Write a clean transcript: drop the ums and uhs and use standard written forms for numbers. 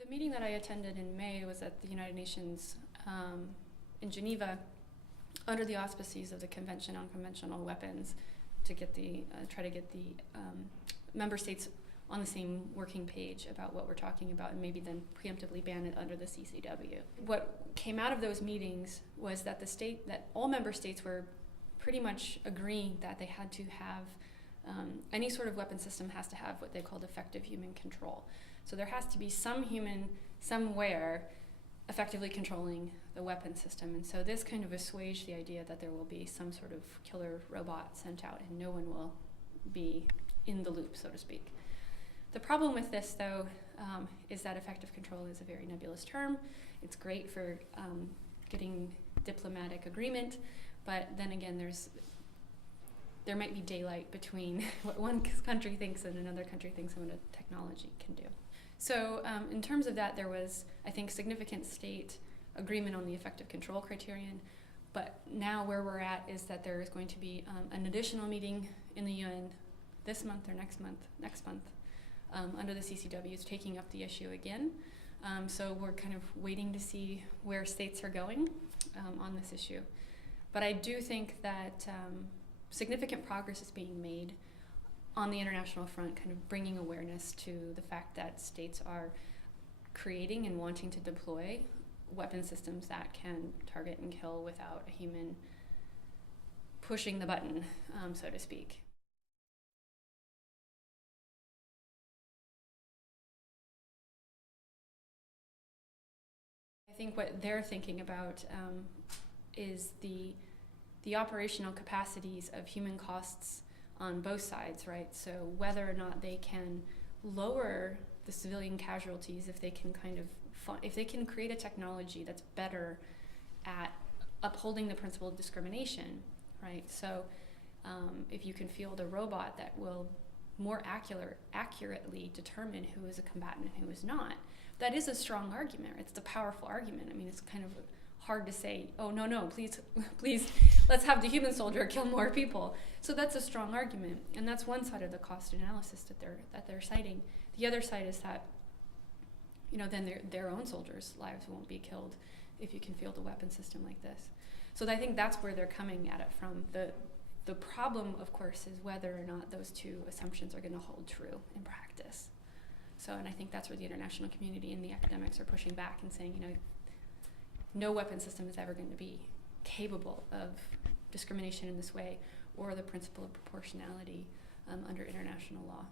The meeting that I attended in May was at the United Nations in Geneva under the auspices of the Convention on Conventional Weapons to get try to get the member states on the same working page about what we're talking about, and maybe then preemptively ban it under the CCW. What came out of those meetings was that all member states were pretty much agreeing that they had to have any sort of weapon system has to have what they called effective human control. So there has to be some human somewhere effectively controlling the weapon system. And so this kind of assuaged the idea that there will be some sort of killer robot sent out and no one will be in the loop, so to speak. The problem with this, though, is that effective control is a very nebulous term. It's great for getting diplomatic agreement, but then again, there might be daylight between what one country thinks and another country thinks and what a technology can do. So in terms of that, there was, I think, significant state agreement on the effective control criterion, but now where we're at is that there is going to be an additional meeting in the UN this month or next month, under the CCW is taking up the issue again. So we're kind of waiting to see where states are going on this issue. But I do think that significant progress is being made on the international front, kind of bringing awareness to the fact that states are creating and wanting to deploy weapon systems that can target and kill without a human pushing the button, so to speak. I think what they're thinking about is the operational capacities of human costs on both sides, right? So whether or not they can lower the civilian casualties, if they can if they can create a technology that's better at upholding the principle of discrimination, right? So if you can field a robot that will more accurately determine who is a combatant and who is not, that is a strong argument. It's a powerful argument. I mean, it's kind of hard to say, oh, no, please, let's have the human soldier kill more people. So that's a strong argument, and that's one side of the cost analysis that they're citing. The other side is that, then their own soldiers' lives won't be killed if you can field a weapon system like this. So I think that's where they're coming at it from. The problem, of course, is whether or not those two assumptions are going to hold true in practice. So, and I think that's where the international community and the academics are pushing back and saying, no weapon system is ever going to be capable of discrimination in this way or the principle of proportionality under international law.